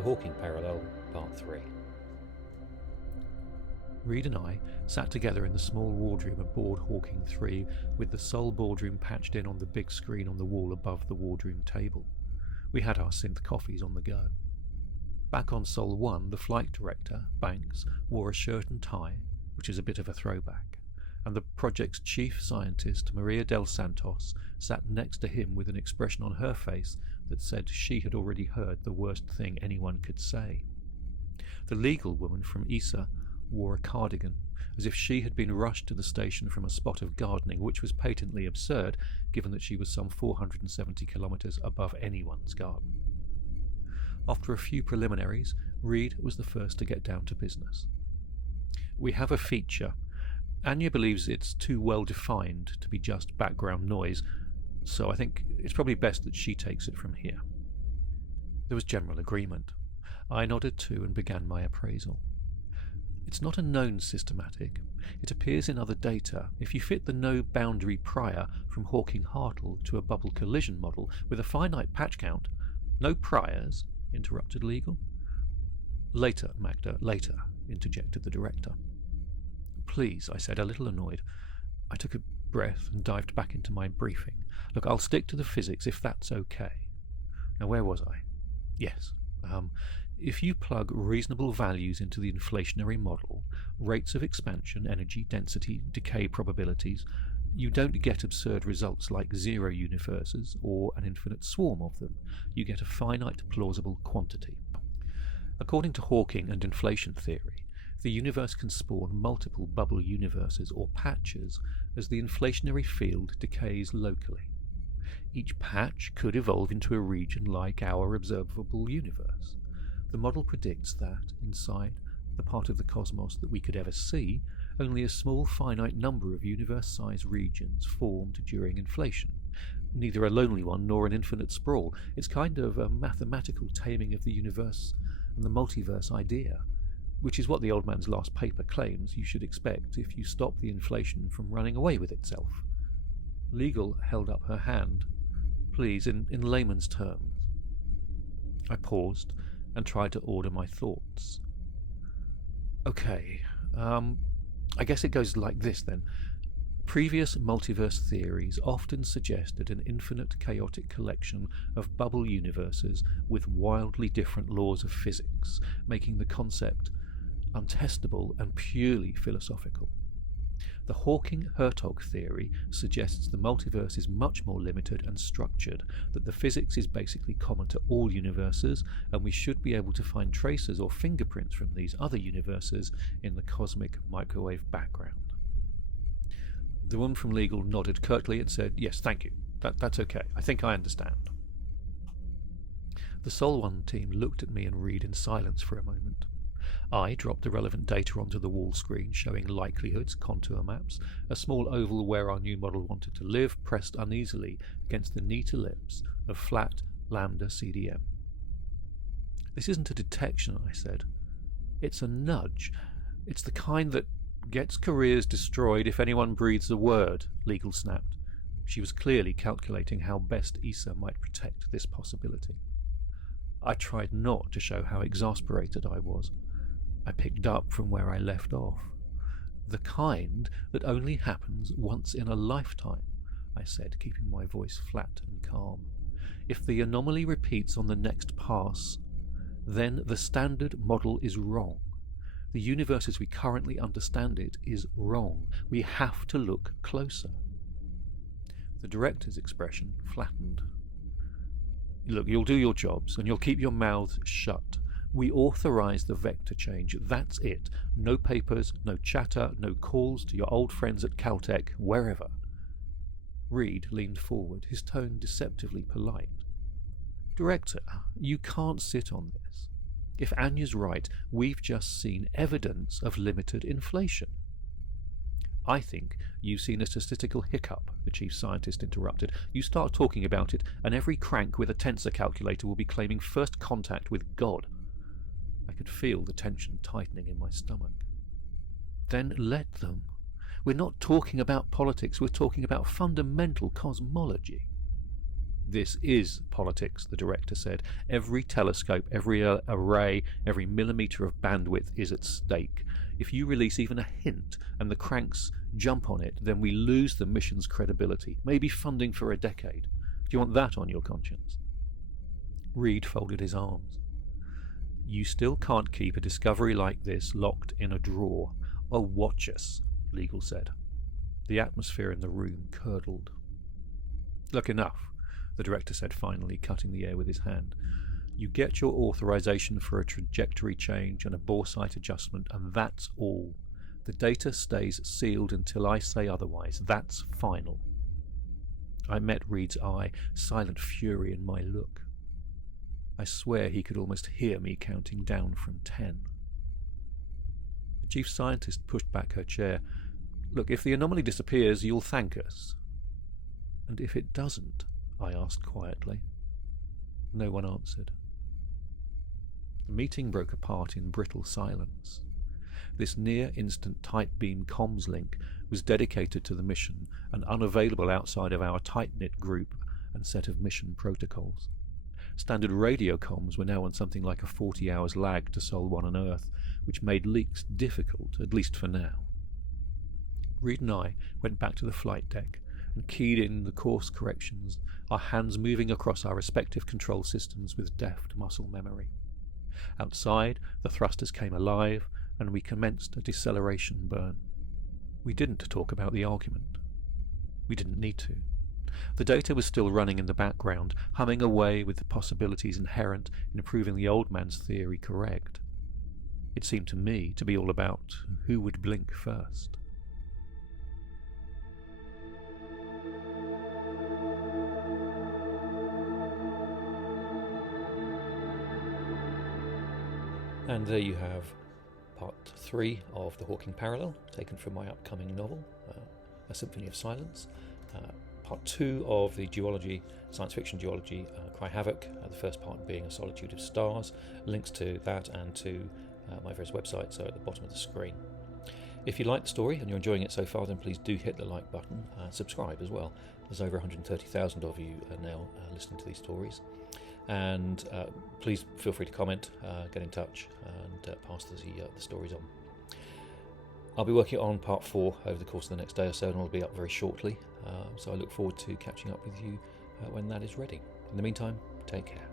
The Hawking Parallel, Part 3. Reed and I sat together in the small wardroom aboard Hawking 3 with the sole boardroom patched in on the big screen on the wall above the wardroom table. We had our synth coffees on the go. Back on Sol 1, the flight director, Banks, wore a shirt and tie, which is a bit of a throwback, and the project's chief scientist, Maria del Santos, sat next to him with an expression on her face that said she had already heard the worst thing anyone could say. The legal woman from ESA wore a cardigan, as if she had been rushed to the station from a spot of gardening, which was patently absurd, given that she was some 470 kilometres above anyone's garden. After a few preliminaries, Reed was the first to get down to business. We have a feature. Anya believes it's too well defined to be just background noise, so I think it's probably best that she takes it from here. There was general agreement. I nodded too and began my appraisal. It's not a known systematic. It appears in other data. If you fit the no-boundary prior from Hawking-Hartle to a bubble collision model with a finite patch count... No priors, interrupted Legal. Later, Magda, later, interjected the director. Please, I said, a little annoyed. I took a breath and dived back into my briefing. Look, I'll stick to the physics if that's okay. Now, where was I? Yes. If you plug reasonable values into the inflationary model, rates of expansion, energy, density, decay probabilities, you don't get absurd results like zero universes or an infinite swarm of them. You get a finite plausible quantity. According to Hawking and inflation theory, the universe can spawn multiple bubble universes or patches as the inflationary field decays locally. Each patch could evolve into a region like our observable universe. The model predicts that, inside the part of the cosmos that we could ever see, only a small finite number of universe-sized regions formed during inflation. Neither a lonely one nor an infinite sprawl. It's kind of a mathematical taming of the universe and the multiverse idea, which is what the old man's last paper claims you should expect if you stop the inflation from running away with itself. Legal held up her hand. Please, in layman's terms. I paused and tried to order my thoughts. Okay, I guess it goes like this then. Previous multiverse theories often suggested an infinite chaotic collection of bubble universes with wildly different laws of physics, making the concept untestable and purely philosophical. The Hawking-Hertog theory suggests the multiverse is much more limited and structured, that the physics is basically common to all universes, and we should be able to find traces or fingerprints from these other universes in the cosmic microwave background. The woman from Legal nodded curtly and said, "Yes, thank you. That's okay. I think I understand." The Sol 1 team looked at me and Reed in silence for a moment. I dropped the relevant data onto the wall screen showing likelihoods, contour maps, a small oval where our new model wanted to live pressed uneasily against the neat ellipse of flat lambda CDM. This isn't a detection, I said. It's a nudge. It's the kind that gets careers destroyed if anyone breathes a word, Legal snapped. She was clearly calculating how best ESA might protect this possibility. I tried not to show how exasperated I was. I picked up from where I left off. The kind that only happens once in a lifetime, I said, keeping my voice flat and calm. If the anomaly repeats on the next pass, then the standard model is wrong. The universe as we currently understand it is wrong. We have to look closer. The director's expression flattened. Look, you'll do your jobs and you'll keep your mouths shut. We authorise the vector change. That's it. No papers, no chatter, no calls to your old friends at Caltech, wherever. Reed leaned forward, his tone deceptively polite. Director, you can't sit on this. If Anya's right, we've just seen evidence of limited inflation. I think you've seen a statistical hiccup, the chief scientist interrupted. You start talking about it, and every crank with a tensor calculator will be claiming first contact with God. I could feel the tension tightening in my stomach. Then let them. We're not talking about politics, we're talking about fundamental cosmology. This is politics, the director said. Every telescope, every array, every millimetre of bandwidth is at stake. If you release even a hint and the cranks jump on it, then we lose the mission's credibility, maybe funding for a decade. Do you want that on your conscience? Reed folded his arms. You still can't keep a discovery like this locked in a drawer. Oh, watch us, Legal said. The atmosphere in the room curdled. Look, enough, the director said finally, cutting the air with his hand. You get your authorization for a trajectory change and a bore sight adjustment, and that's all. The data stays sealed until I say otherwise. That's final. I met Reed's eye, silent fury in my look. I swear he could almost hear me counting down from 10. The chief scientist pushed back her chair. Look, if the anomaly disappears, you'll thank us. And if it doesn't? I asked quietly. No one answered. The meeting broke apart in brittle silence. This near-instant tight-beam comms link was dedicated to the mission and unavailable outside of our tight-knit group and set of mission protocols. Standard radio comms were now on something like a 40 hours lag to Sol 1 and Earth, which made leaks difficult, at least for now. Reed and I went back to the flight deck and keyed in the course corrections, our hands moving across our respective control systems with deft muscle memory. Outside, the thrusters came alive, and we commenced a deceleration burn. We didn't talk about the argument. We didn't need to. The data was still running in the background, humming away with the possibilities inherent in proving the old man's theory correct. It seemed to me to be all about who would blink first. And there you have part 3 of The Hawking Parallel, taken from my upcoming novel, A Symphony of Silence. Part 2 of the duology, science fiction duology, Cry Havoc, the first part being A Solitude of Stars. Links to that and to my various websites are at the bottom of the screen. If you like the story and you're enjoying it so far, then please do hit the like button and subscribe as well. There's over 130,000 of you now listening to these stories. And please feel free to comment, get in touch, and pass the stories on. I'll be working on part 4 over the course of the next day or so, and it'll be up very shortly. So I look forward to catching up with you when that is ready. In the meantime, take care.